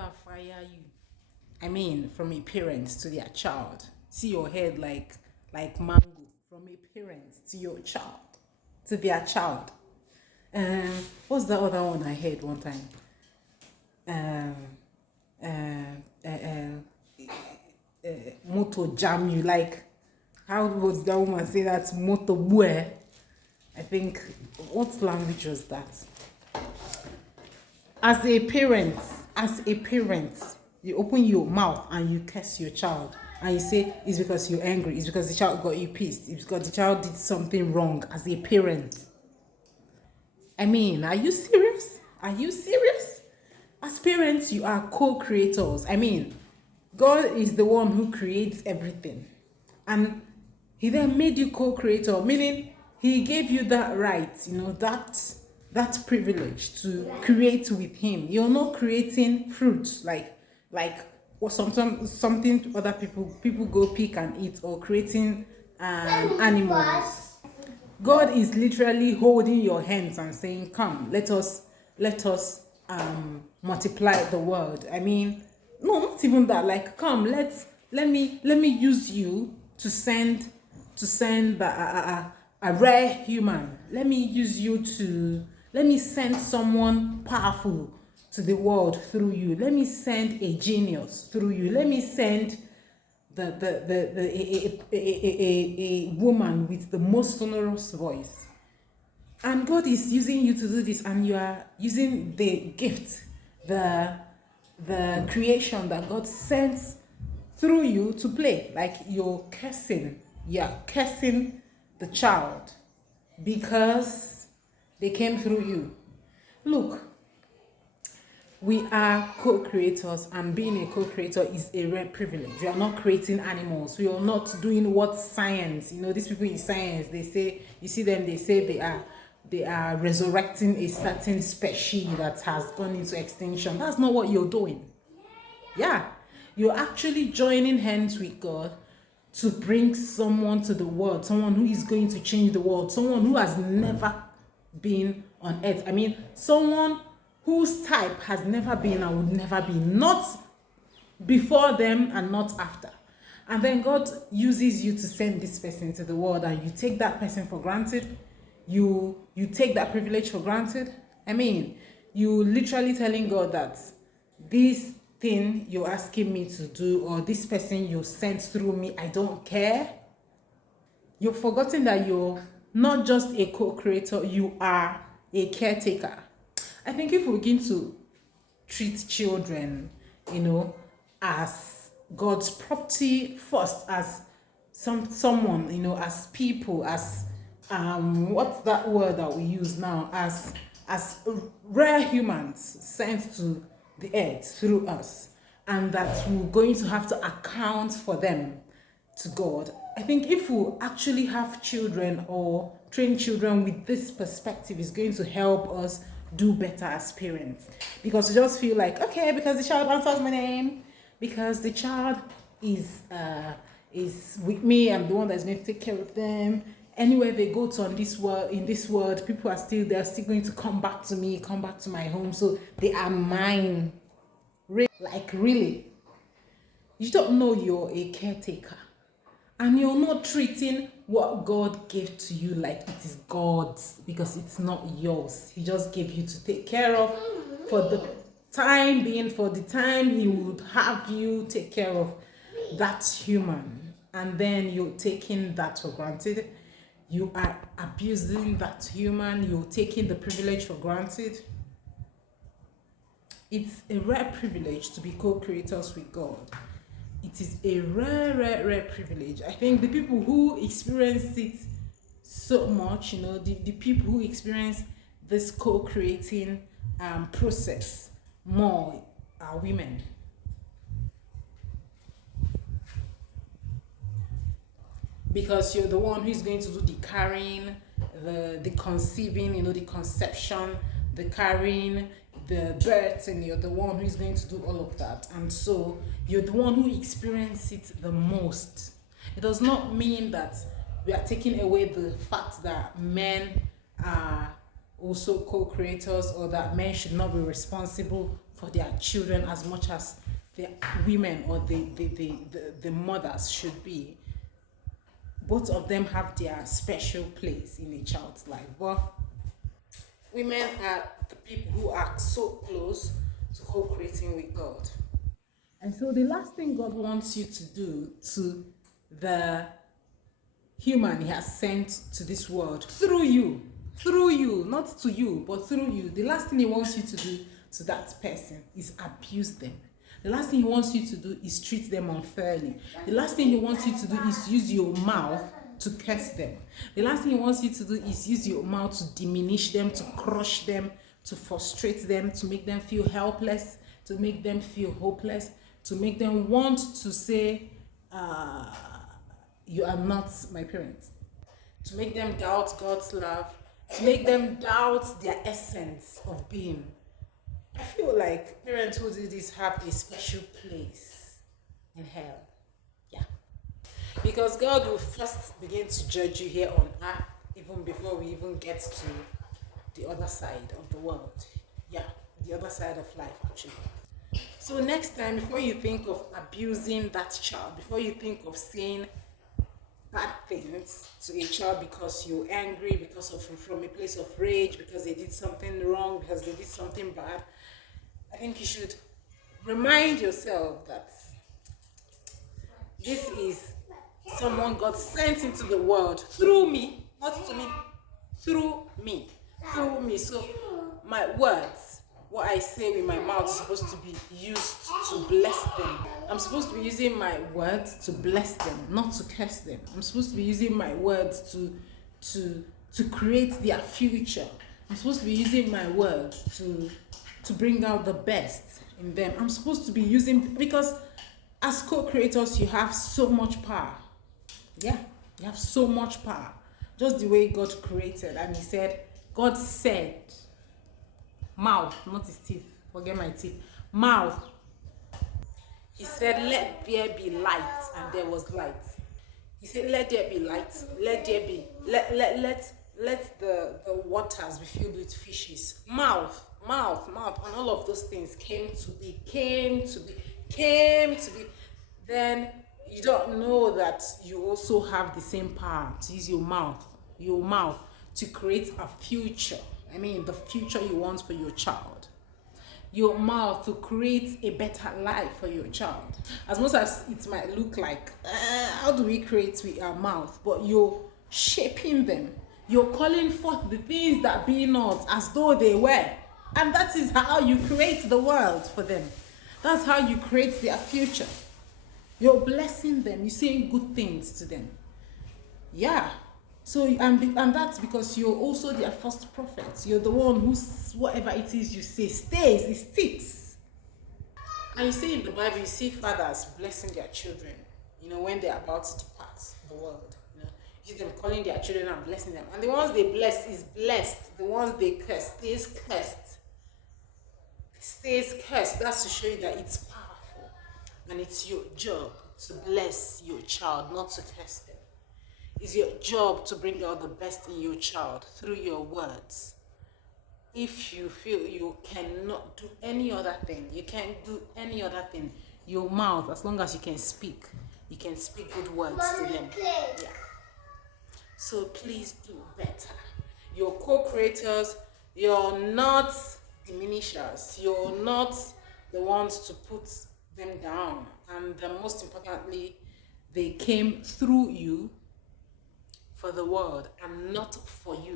thunder fire you. I mean, from a parent to their child. See your head like mango from a parent to your child to their child. What's the other one I heard one time? Um, moto jam you, like, how was that woman say that? Moto bue. I think, what language was that? As a parent, you open your mouth and you curse your child and you say it's because you're angry, it's because the child got you pissed, it's because the child did something wrong. As a parent, I mean, are you serious? Are you serious? As parents, you are co-creators. I mean, God is the one who creates everything. And he then made you co-creator, meaning he gave you that right, that privilege to create with him. You're not creating fruit like or sometimes something other people go pick and eat, or creating animals. God is literally holding your hands and saying, "Come, let us multiply the world." I mean, no, not even that. Like, come, let me use you to send a rare human. Let me use you to let me send someone powerful to the world through you. Let me send a genius through you. Let me send a woman with the most sonorous voice. And God is using you to do this, and you are using the gift, the creation that God sends through you to play. Like, you're cursing the child because they came through you. Look, we are co-creators, and being a co-creator is a rare privilege. We are not creating animals. We are not doing what science, these people in science, they say, you see them, they say they are resurrecting a certain species that has gone into extinction. That's not what you're doing. Yeah, you're actually joining hands with God to bring someone to the world, someone who is going to change the world, someone who has never been on earth. I mean, someone whose type has never been and would never be, not before them and not after. And then God uses you to send this person to the world, and you take that person for granted. You take that privilege for granted. I mean, you literally telling God that this thing you're asking me to do, or this person you sent through me, I don't care. You've forgotten that you're not just a co-creator, you are a caretaker. I think if we begin to treat children, as God's property first, as someone, as people, as what's that word that we use now, as rare humans sent to the earth through us, and that we're going to have to account for them to God. I think if we actually have children or train children with this perspective, is going to help us do better as parents. Because we just feel like, okay, because the child answers my name, because the child is with me, I'm the one that's going to take care of them. Anywhere they go to in this world, people they're still going to come back to me, come back to my home, so they are mine. Like, really, you don't know you're a caretaker, and you're not treating what God gave to you like it is God's, because it's not yours. He just gave you to take care of for the time being, for the time he would have you take care of that human, and then you're taking that for granted. You are abusing that human. You're taking the privilege for granted. It's a rare privilege to be co-creators with God. It is a rare privilege. I think the people who experience it so much, the people who experience this co-creating process more are women. Because you're the one who's going to do the carrying, the conceiving, the conception, the carrying, the birth, and you're the one who's going to do all of that. And so you're the one who experiences it the most. It does not mean that we are taking away the fact that men are also co-creators, or that men should not be responsible for their children as much as the women or the mothers should be. Both of them have their special place in a child's life. But women are the people who are so close to co-creating with God. And so the last thing God wants you to do to the human he has sent to this world through you, not to you, but through you. The last thing he wants you to do to that person is abuse them. The last thing he wants you to do is treat them unfairly. The last thing he wants you to do is use your mouth to curse them. The last thing he wants you to do is use your mouth to diminish them, to crush them, to frustrate them, to make them feel helpless, to make them feel hopeless, to make them want to say, you are not my parent. To make them doubt God's love, to make them doubt their essence of being. I feel like parents who do this have a special place in hell. Yeah. Because God will first begin to judge you here on earth, even before we even get to the other side of the world. Yeah, the other side of life, actually. So next time, before you think of abusing that child, before you think of saying bad things to a child because you're angry, because of from a place of rage, because they did something wrong, because they did something bad, I think you should remind yourself that this is someone God sent into the world through me, not to me, through me. So my words, what I say with my mouth is supposed to be used to bless them. I'm supposed to be using my words to bless them, not to curse them. I'm supposed to be using my words to create their future. I'm supposed to be using my words to bring out the best in them. I'm supposed to be using, because as co-creators, you have so much power. Yeah, you have so much power. Just the way God created. And he said, God said, mouth, not his teeth. Forget my teeth. Mouth. He said, let there be light, and there was light. He said, let there be light. Let there be. Let the waters be filled with fishes. Mouth, and all of those things came to be. Then you don't know that you also have the same power to use your mouth to create a future. I mean, the future you want for your child. Your mouth to create a better life for your child. As much as it might look like, how do we create with our mouth? But you're shaping them. You're calling forth the things that be not as though they were. And that is how you create the world for them. That's how you create their future. You're blessing them. You're saying good things to them. Yeah. So, and that's because you're also their first prophet. You're the one who's, whatever it is you say stays, it sticks. And you see in the Bible, you see fathers blessing their children, when they're about to depart the world. You see them calling their children and blessing them. And the ones they bless is blessed. The ones they curse stays cursed. Stays cursed. That's to show you that it's powerful. And it's your job to bless your child, not to curse them. It's your job to bring out the best in your child through your words. If you feel you cannot do any other thing, your mouth, as long as you can speak good words to them. Yeah. So please do better. You're co-creators, you're not diminishers, you're not the ones to put them down. And most importantly, they came through you for the world and not for you.